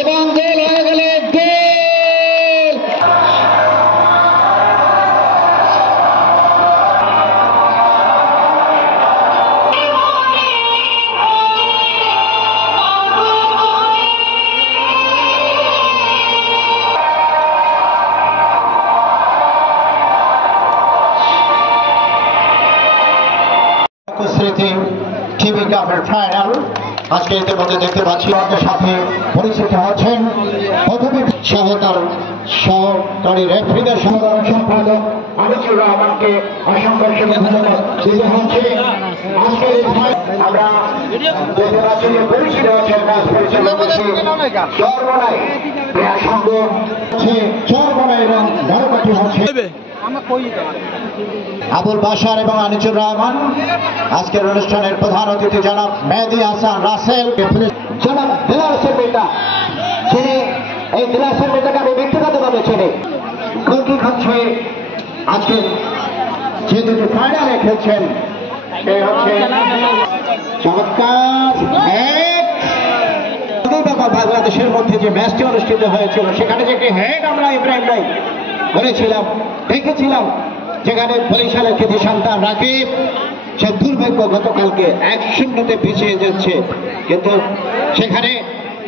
এবং গোল হয়ে গেলে গোল। স্মৃতি টিভি কাপের ফাইনাল আজকে ইতিমধ্যে দেখতে পাচ্ছি আমাদের সাথে পরিচিত হচ্ছেন প্রথমে সহতার সহকারী রেফারিদের সাধারণ সম্পাদক আনিসুর রহমানকে অসংখ্য ধন্যবাদ দিতে হচ্ছে। আজকে আমরা দেখতে পাচ্ছি যে পরিচিত হচ্ছেন কাজ পরিচালনা চরমনাই ক্রীড়া সংঘ চরমনাই এবং ধরপাঠি হচ্ছে আবুল বাশার এবং আনিসুর রহমান। আজকের অনুষ্ঠানের প্রধান অতিথি জনাব মেহেদী হাসান রাসেল, জনাব দিলার সেলবেটা ছেড়ে এই দিলার সেলবেটাকে আমি ব্যক্তিগতভাবে ছেড়ে গোলকিক হচ্ছে আজকে যে দুটি ফাইনালে খেলছেন সে হচ্ছে চমৎকার বাংলাদেশের মধ্যে যে ম্যাচটি অনুষ্ঠিত হয়েছিল সেখানে যে একটি হেড আমরা ইব্রাহিম ভাই বলেছিলাম দেখেছিলাম, যেখানে বরিশালের কৃতি সন্তান রাকিব সে দুর্ভাগ্য গতকালকে 1-0 পিছিয়ে যাচ্ছে, কিন্তু সেখানে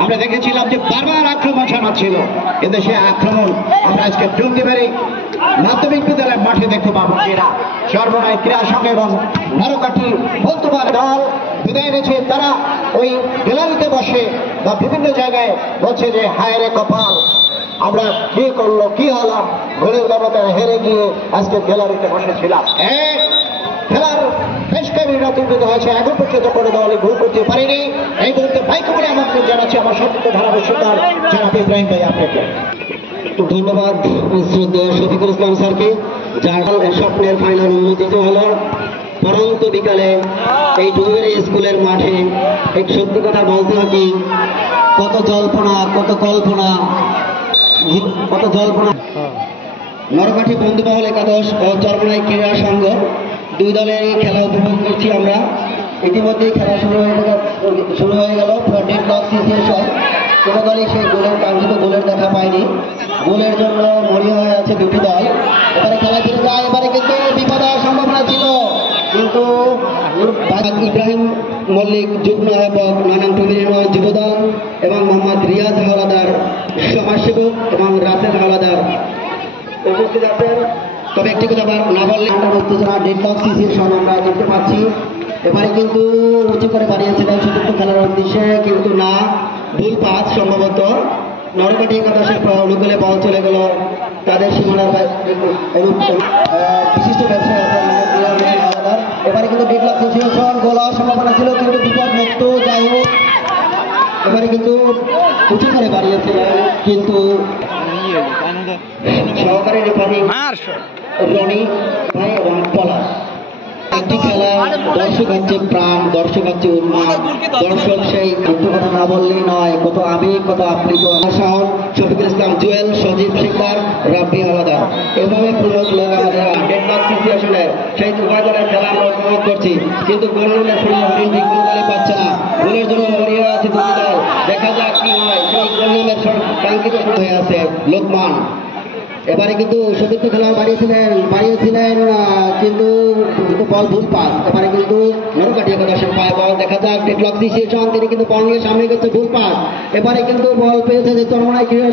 আমরা দেখেছিলাম যে বারবার আক্রমণ চালাচ্ছিল, কিন্তু সে আক্রমণ আমরা আজকে টুঙ্গিবাড়ি মাধ্যমিক বিদ্যালয়ের মাঠে দেখতে পাবো এরা চরমনাই ক্রীড়া সংঘ এবং নরকাঠি বলতুবার দল বিদায় নিয়েছে। তারা ওই গ্যালারিতে বসে বা বিভিন্ন জায়গায় বলছে যে হায় রে কপাল, আমরা কি করলো কি হলাম, গোলের ব্যবধানে হেরে গিয়ে আজকে গ্যালারিতে বসেছিলাম। খেলার বেশ কয়েকটা উন্নত হয়েছে, এখন পর্যন্ত কোনো দলই গোল করতে পারেনি। এই মুহূর্তে বাইক করে আমাকে জানাচ্ছি আমার সত্য ধারাভাষ্যকার জনাব ইব্রাহিম ভাই আপনাকে ধন্যবাদ শ্রদ্ধেয় শফিকুল ইসলাম স্যারকে, যার স্বপ্নের ফাইনাল উন্মোচিত হলো পরন্ত বিকালে এই টুঙ্গিবাড়ি স্কুলের মাঠে। এক সত্যি কথা বলতে কি, কত জল্পনা কত কল্পনা কত জল্পনা। নরকাঠি বন্ধুমহল একাদশ ও চরমনাই ক্রীড়া সংঘ দুই দলের খেলা উপভোগ করছি আমরা। ইতিমধ্যেই খেলা শুরু হয়ে গেল। ডেড লক সিচুয়েশন, কোনো দলই সেই গোলের কাঙ্ক্ষিত গোলের দেখা পায়নি। গোলের জন্য মরিয়া হয়ে আছে দুটি দল। এবারে খেলা ফিরে যায়, এবারে কিন্তু বিপদ হওয়ার সম্ভাবনা ছিল, কিন্তু ইব্রাহিম মল্লিক যুগ্ম আহ্বায়ক নানান টুঙ্গিবাড়ি যুবদল এবং মোহাম্মদ রিয়াজ হাওলাদার সমাজসেবক এবং রাসেল হাওলাদার উপস্থিত আছেন। তবে একটি কথা না বললে উত্তেজনা ডেডলক সিচুয়েশন আমরা দেখতে পাচ্ছি। এবারে কিন্তু উঁচু করে বাড়িয়েছিলেন সুযুক্ত খেলার উদ্দেশ্যে, কিন্তু না, ভুল পাস সম্ভবত। নরকাঠি একাদশের অনুকূলে বল চলে গেল তাদের সীমানার বিশিষ্ট ব্যবসায়ী আছেন হাওলাদার। এবারে কিন্তু ডেডলক সিচুয়েশন, গোল হওয়ার সম্ভাবনা ছিল কিন্তু বিপদ মুক্ত। যাই হোক, এবারে কিন্তু উঁচু করে বাড়িয়েছিলেন, কিন্তু সহকারী রেফারি রনি ভাই এবং পলাশ। একটি খেলা দর্শক হচ্ছে প্রাণ, দর্শক হচ্ছে উন্মাদ, দর্শক সেই একটু কথা না বললেই নয়, কত আবেগ কত আপ্লিত। শাহন, শফিকুল ইসলাম জুয়েল, সজীব শিকদার, রাব্বি হাওলাদার, এভাবে পুরো সিচুয়েশনের সেই উভয় দলের খেলা আমরা উপভোগ করছি, কিন্তু গোলের হরিণ ঠিক কোনো দলে পাচ্ছে না। গোলের জন্য মরিয়া আছে দুটি দল, দেখা যাক কি হয়। সেই গোলের কাঙ্ক্ষিত হয়ে আছে লোকমান। এবারে কিন্তু সতীর্থ খেলা বাড়িয়েছিলেন কিন্তু বল ভুল পাস। এবারে কিন্তু নরকাঠি একাদশের পায়ে বল, দেখা যাক ডেডলক সিচুয়েশন, তিনি কিন্তু বল নিয়ে সামনে গেছে, ভুল পাস। এবারে কিন্তু বল পেয়েছে যে চরমনাই ক্রীড়া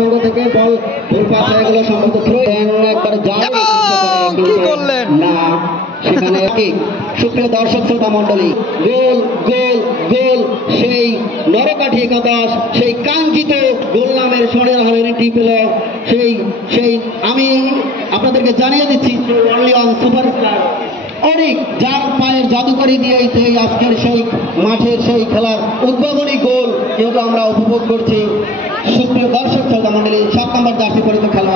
সংঘ থেকে বল ভুল পাস হয়ে গেল, সম্ভবত থ্রো একবারে না, সেখানে সুপ্রিয় দর্শক শ্রোতা মন্ডলী, গোল গোল গোল সেই নরকাঠি একাদশ সেই কাঙ্ক্ষিত গোল নামের স্বর্ণের হারেটি পেল। সেই আমি আপনাদেরকে জানিয়ে দিচ্ছি অনলি অন সুপারস্টার অনেক, যার পায়ের জাদুকরি দিয়ে আজকের সেই মাঠের সেই খেলার উদ্ভাবনী গোল কিন্তু আমরা উপভোগ করছি। সুপ্রিয় দর্শক শ্রোতা মন্ডলী, 7 নম্বর জার্সি পরিচিত খেলা